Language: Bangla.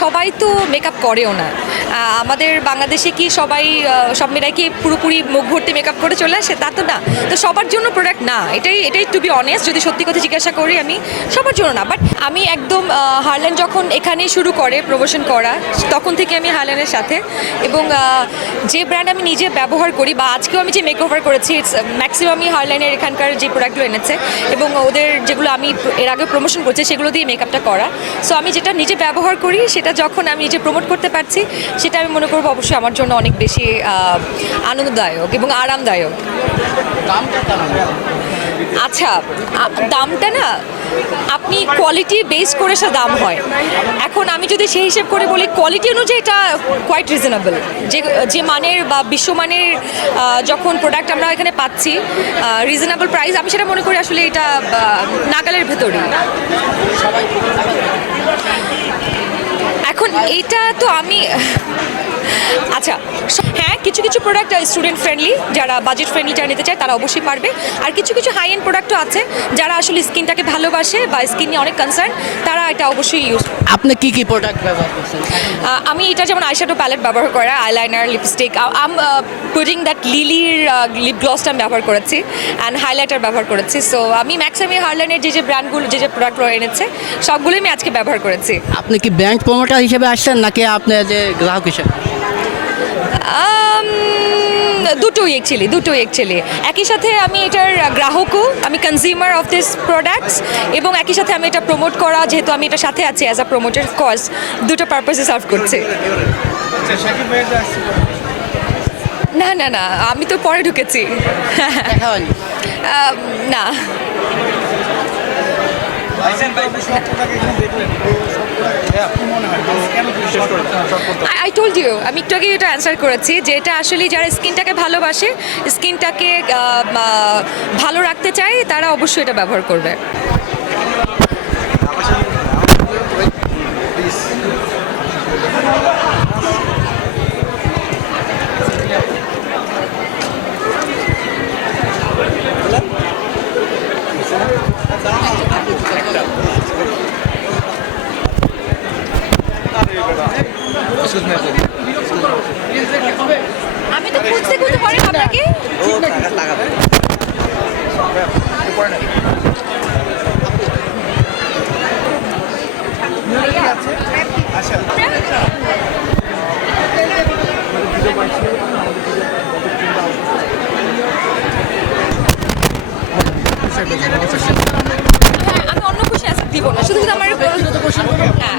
সবাই তো মেকআপ করেও না। আমাদের বাংলাদেশে কি সবাই সব মেয়েরাই কি পুরোপুরি মুখ ভর্তি মেকআপ করে চলে আসে? তা তো না। তো সবার জন্য প্রোডাক্ট না। এটাই এটাই টু বি অনেস্ট যদি সত্যি কথা জিজ্ঞাসা করি আমি, সবার জন্য না। বাট আমি একদম হারল্যান্ড যখন এখানেই শুরু করে প্রমোশন করা, তখন থেকে আমি হারল্যান্ডের সাথে। এবং যে ব্র্যান্ড আমি নিজে ব্যবহার করি বা আজকেও আমি যে মেকওভার করেছি ইটস ম্যাক্সিমামই হারল্যান্ডের এখানকার যে প্রোডাক্টগুলো এনেছে। এবং ওদের যেগুলো আমি এর আগে প্রমোশন করছি, সেগুলো দিয়ে মেকআপটা করা। সো আমি যেটা নিজে ব্যবহার করি সেটা যখন আমি নিজে প্রমোট করতে পারছি, সেটা আমি মনে করব অবশ্যই আমার জন্য অনেক বেশি আনন্দদায়ক এবং আরামদায়ক। আচ্ছা দামটা না, আপনি কোয়ালিটি বেস করে সে দাম হয়। এখন আমি যদি সেই হিসেব করে বলি কোয়ালিটি অনুযায়ী এটা কোয়াইট রিজনেবল যে যে মানের বা বিশ্বমানের যখন প্রোডাক্ট আমরা এখানে পাচ্ছি রিজনেবল প্রাইস আমি সেটা মনে করি আসলে এটা নাগালের ভেতরেই। এইটা তো আমি আচ্ছা হ্যাঁ কিছু কিছু প্রোডাক্ট স্টুডেন্ট ফ্রেন্ডলি যারা বাজেট ফ্রেন্ডলি যারা নিতে চায় তারা অবশ্যই পারবে। আর কিছু কিছু হাই এন্ড প্রোডাক্টও আছে যারা আসলে স্কিনটাকে ভালোবাসে বা স্কিন নিয়ে অনেক কনসার্ন তারা এটা অবশ্যই ইউজ আপনি কি কি প্রোডাক্ট ব্যবহার করছেন? আমি এটা যেমন আইশ্যাডো প্যালেট ব্যবহার করা আইলাইনার লিপস্টিক আম পুডিং দ্যাট লিলির লিপ গ্লসটা আমি ব্যবহার করেছি অ্যান্ড হাইলাইটার ব্যবহার করেছি। সো আমি ম্যাক্সিমাম হার্লানের যে যে ব্র্যান্ডগুলো যে যে প্রোডাক্টগুলো এনেছে সবগুলোই আমি আজকে ব্যবহার করেছি। আপনি কি ব্র্যান্ড প্রমোটার হিসেবে আসছেন নাকি আপনি যে গ্রাহক হিসেবে দুটোই অ্যাকচুয়ালি দুটোই অ্যাকচুয়ালি একই সাথে আমি এটার গ্রাহকও আমি কনজিউমার অফ দিস প্রোডাক্টস এবং একই সাথে আমি এটা প্রমোট করা যেহেতু আমি এটা সাথে আছি অ্যাজ আ প্রমোটার কজ দুটো পারপাসে সার্ভ করছে। না না না আমি তো পরে ঢুকেছি। না। আই টোল্ড ইউ আমি একটু আগে এটা অ্যান্সার করেছি যে এটা আসলে যারা স্কিনটাকে ভালোবাসে স্কিনটাকে ভালো রাখতে চায় তারা অবশ্যই এটা ব্যবহার করবে। আমি তো খুঁজতে খুঁজতে পারি আপনাকে। হ্যাঁ, আমি অন্য খুশি দিব না। শুধু আমার হ্যাঁ।